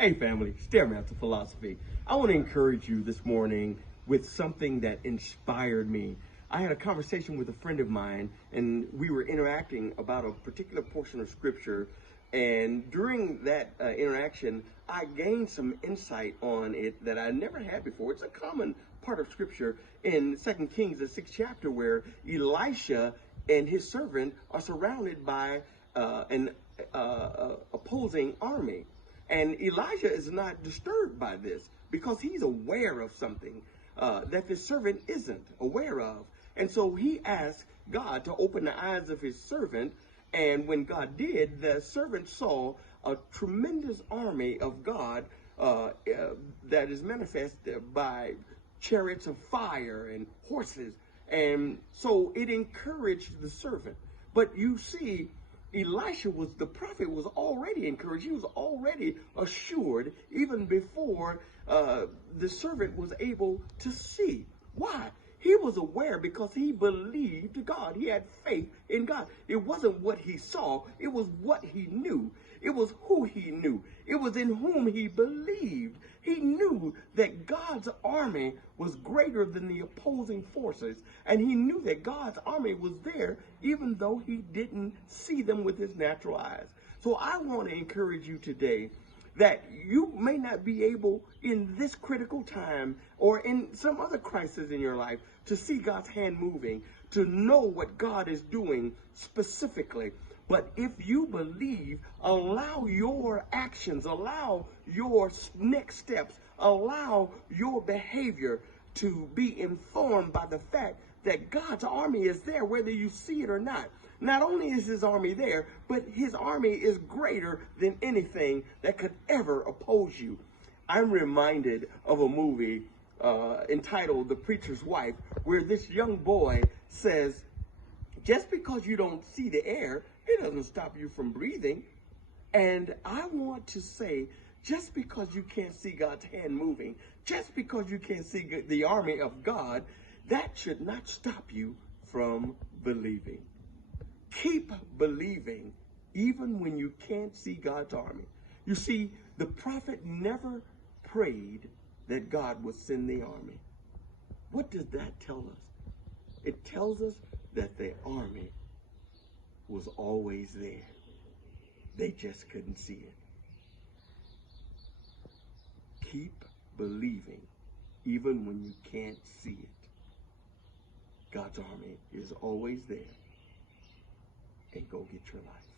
Hey family, StairMaster Philosophy. I want to encourage you this morning with something that inspired me. I had a conversation with a friend of mine and we were interacting about a particular portion of scripture, and during that interaction I gained some insight on it that I never had before. It's a common part of scripture in 2 Kings, the 6th chapter, where Elisha and his servant are surrounded by an opposing army. And Elijah is not disturbed by this because he's aware of something that the servant isn't aware of. And so he asked God to open the eyes of his servant. And when God did, the servant saw a tremendous army of God that is manifested by chariots of fire and horses. And so it encouraged the servant. But you see, the prophet was already encouraged. He was already assured even before the servant was able to see. Why? He was aware because he believed God. He had faith in God. It wasn't what he saw. It was what he knew. It was who he knew. It was in whom he believed. He knew that God's army was greater than the opposing forces. And he knew that God's army was there even though he didn't see them with his natural eyes. So I want to encourage you today that you may not be able in this critical time or in some other crisis in your life to see God's hand moving, to know what God is doing specifically. But if you believe, allow your actions, allow your next steps, allow your behavior to be informed by the fact that God's army is there, whether you see it or not. Not only is his army there, but his army is greater than anything that could ever oppose you. I'm reminded of a movie entitled The Preacher's Wife, where this young boy says, just because you don't see the air, it doesn't stop you from breathing. And I want to say, just because you can't see God's hand moving, just because you can't see the army of God, that should not stop you from believing. Keep believing even when you can't see God's army. You see, the prophet never prayed that God would send the army. What does that tell us? It tells us that the army was always there. They just couldn't see it. Keep believing even when you can't see it. God's army is always there. And go get your life.